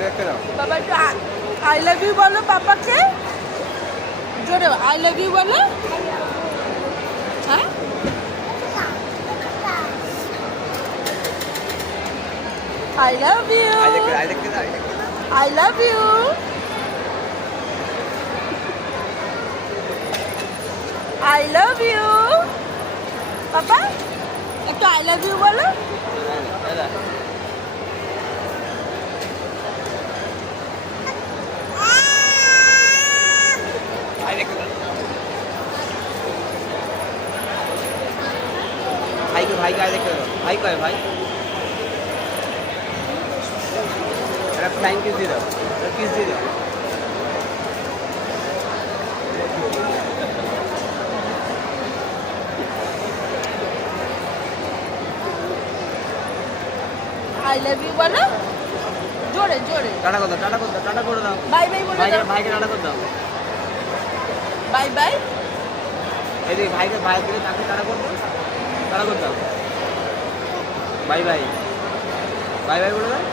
বাবা একটু I love you বলো পাপাকে, জোরে আই লাভ ইউ বলো। হ্যাঁ I love you. I love you. I love you. Papa, একটু I love you বলো। ভাই গায়ে দেখতে ভাই কয় ভাই একটা ফ্লাইং কিস দিয়ে দাও, কিস দিয়ে দাও। I love you বলো জোরে জোরে। টাটা করে দাও, টাটা করে দাও, টাটা করে দাও। বাই বাই বলে দাও। ভাইকে টাটা করে দাও। Bye bye. এই ভাইকে তাকে টাটা করে দাও, টাটা করে দাও। বাই বাই, বাই বাই বলে দাও।